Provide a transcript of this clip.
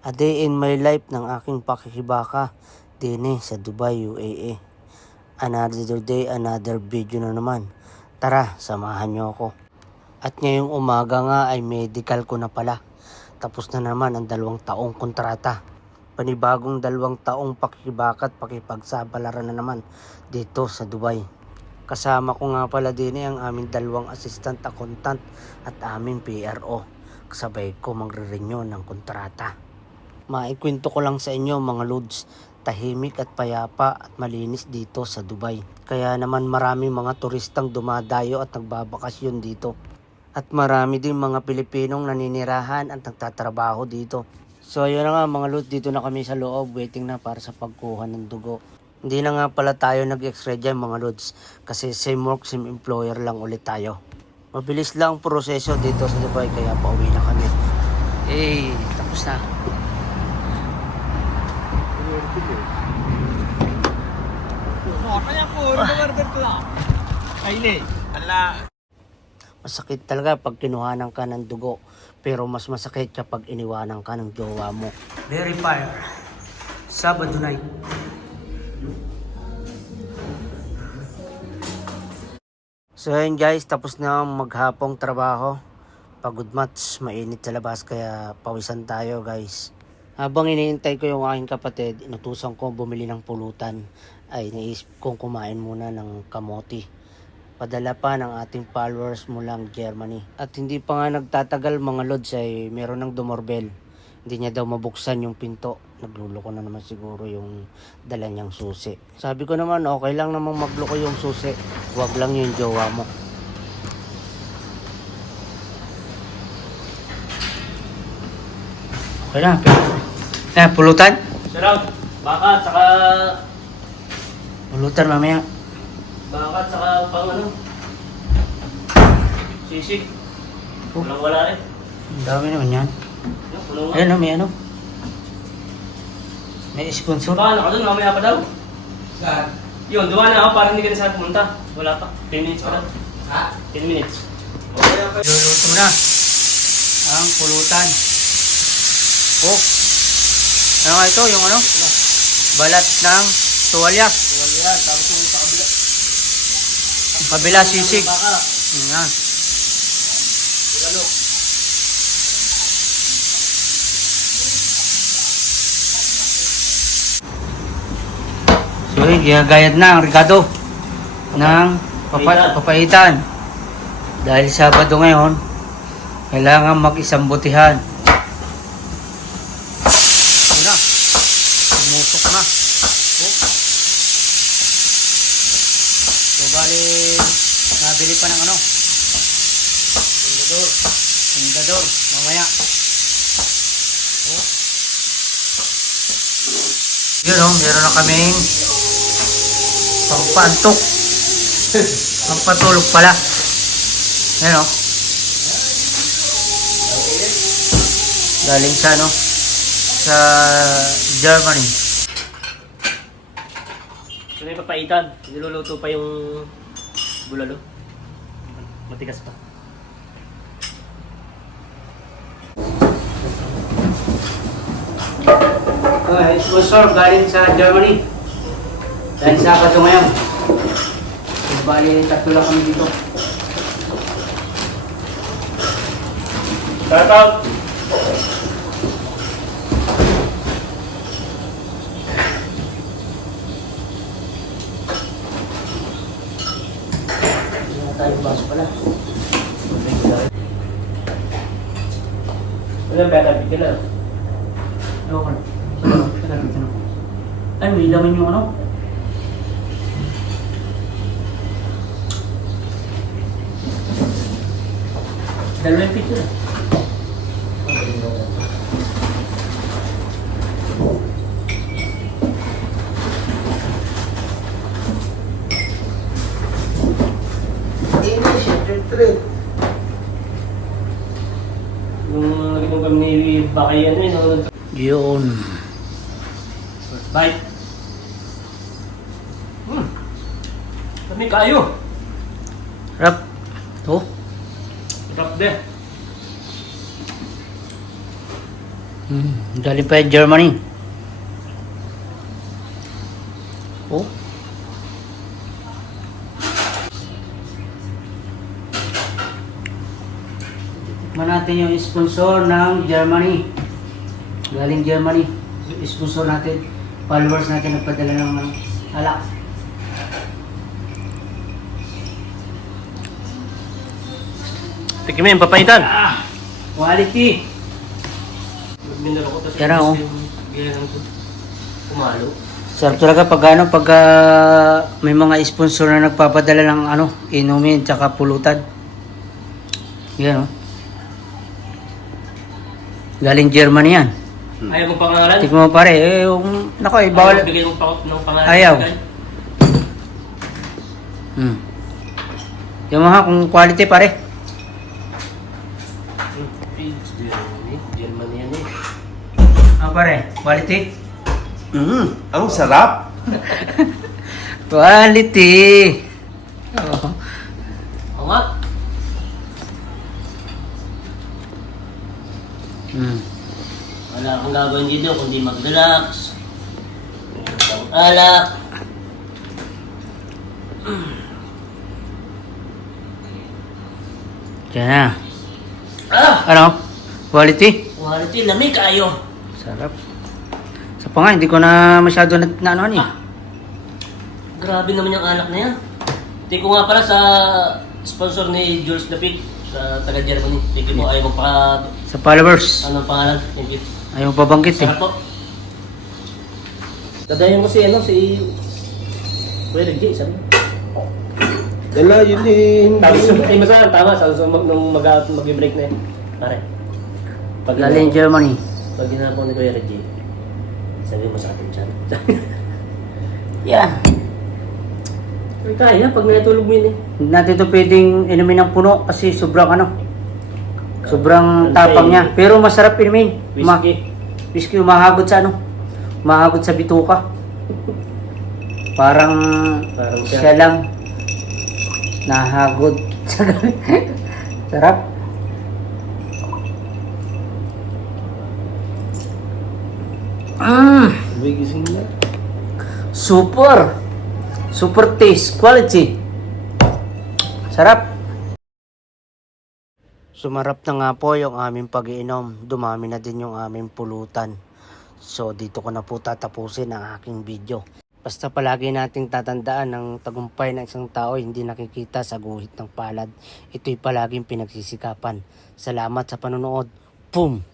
A day in my life ng aking pakikibaka din sa Dubai, UAE. Another day, another video na naman. Tara, samahan niyo ako. At ngayong umaga nga ay medical ko na pala. Tapos na naman ang 2 taong kontrata. Panibagong 2 taong pakikibaka at pakipagsabalaran na naman dito sa Dubai. Kasama ko nga pala din ang aming 2 assistant accountant at aming PRO. Kasabay ko magre-renew ng kontrata. Maikwento ko lang sa inyo mga lods, tahimik at payapa at malinis dito sa Dubai. Kaya naman marami mga turistang dumadayo at nagbabakasyon dito. At marami din mga Pilipinong naninirahan at nagtatrabaho dito. So ayun na nga mga lods, dito na kami sa loob, waiting na para sa pagkuha ng dugo. Hindi na nga pala tayo nag-extra dyan mga lods, kasi same work, same employer lang ulit tayo. Mabilis lang ang proseso dito sa Dubai, kaya pauwi na kami. Tapos na. Masakit talaga pag kinuhanan ka ng dugo, pero mas masakit kapag iniwanan ka ng jowa mo. Verify Sabado night. So yun guys, tapos na ang maghapong trabaho. Pagod mats, mainit sa labas kaya pawisan tayo guys. Habang iniintay ko yung aking kapatid, inutusan ko bumili ng pulutan. Ay naisip kong kumain muna ng kamote. Padala pa ng ating followers mulang Germany. At hindi pa nga nagtatagal mga lods ay meron ng dumorbel. Hindi niya daw mabuksan yung pinto. Nagluloko na naman siguro yung dala niyang susi. Sabi ko naman okay lang namang magloko yung susi. Huwag lang yung jowa mo. Okay na. Pulutan? Sarap. Baka saka Pulutan mamaya. baka saka pang ano. Sisig. Walang wala rin. Ang dami naman yan. Puno nga. Ayun may ano. May sponsor. Baka ka dun, mamaya pa daw. Saan? Yun, dumaan na ako para hindi ka na saan pumunta. Wala pa. 10 minutes pa daw. Ha? 10 minutes. Okay, okay. Luluto na ang pulutan. Oh. Ano nga ito? Yung ano? Balat ng tuwalya. Wala yan. Tapos yung sa kabila. Kabila sisig. Baka. Yan. Ano? So yun, ginagayad na ang Ricardo ng papaitan. Dahil Sabado ngayon, kailangan mag-isang butihan. Yun na. Tumusok na. So bali, nabili pa ng ano? Tindador. Mamaya. Yun o, meron na kaming pangpantok. Pampatulog pala. Yan o. Galing sa ano? Sa Germany. Ito na yung papaitan. Niluluto pa yung bulalo. Matigas pa. Sponsor galing sa Germany. Dahil Sabado ngayon. So, bali, 3 lang kami dito. Shout out! Hindi na tayo baso pala. Wala ba tayo bigyan na? Ewan ko na. Ay, may laman yung ano? Dalawang picture. English, treat. Yung naging kami ni Bakay ano yun. Yun. Bye! Kami kayo! Rap. Oh. Sarap de. Galing pa yung Germany. Oh. Tikman natin yung sponsor ng Germany. Galing Germany. Sponsor natin. Followers natin nagpadala ng alak. Tikim mo yung papaitan. Quality. Minalo ko tapos Tara, oh. Ganyan ko. Kumalo. Sarap talaga pag may mga sponsor na nagpapadala ng inumin tsaka pulutan. Yan, oh. Galing Germany yan. Ayaw mo pangalan? Tikman mo pare. Bawal. Ayaw bigay mo ng pangalan. Ayaw. Yung mga kung quality pare. Germany yan eh. Pare, quality. Ang sarap. Quality. Oo. Oo nga. Wala akong gagawin dito kundi mag-relax. Ang alak. Diyan na. Ah! Quality? Quality, lamig kayo. Sarap. Sa pa nga, hindi ko na masyado na ano eh. Grabe naman yung alak na yan. Hindi ko nga pala sa sponsor ni Jules Dapig sa taga-Germany. Thank you po. Ayaw mo pa... Sa followers. Anong pangalan? Thank you. Ayaw pabanggit eh. Sarap po. Dadayan ko si Kuya Reggie, sabi mo. Dala, yun eh. Ay, masarap, tama. Nung mag-break na yun. Pare. Galing Germany. Pag ginagawa ni Kuya Reggie, sabi mo sa atin siya. Yan. Ay, kaya, pag natulog mo yun eh. Hindi natin ito pwedeng inumin ng puno kasi sobrang sobrang tapang niya. Pero masarap inumin. Whiskey. Whiskey, umahagod sa umahagod sa bituka. Parang siya lang nahagod. Sarap. May gising na. Super. Super taste, quality. Sarap. Sumarap na nga po yung aming pag-iinom. Dumami na din yung aming pulutan. So dito ko na po tatapusin ang aking video. Basta palagi nating tatandaan ng tagumpay ng isang tao hindi nakikita sa guhit ng palad. Ito'y palaging pinagsisikapan. Salamat sa panonood. Boom!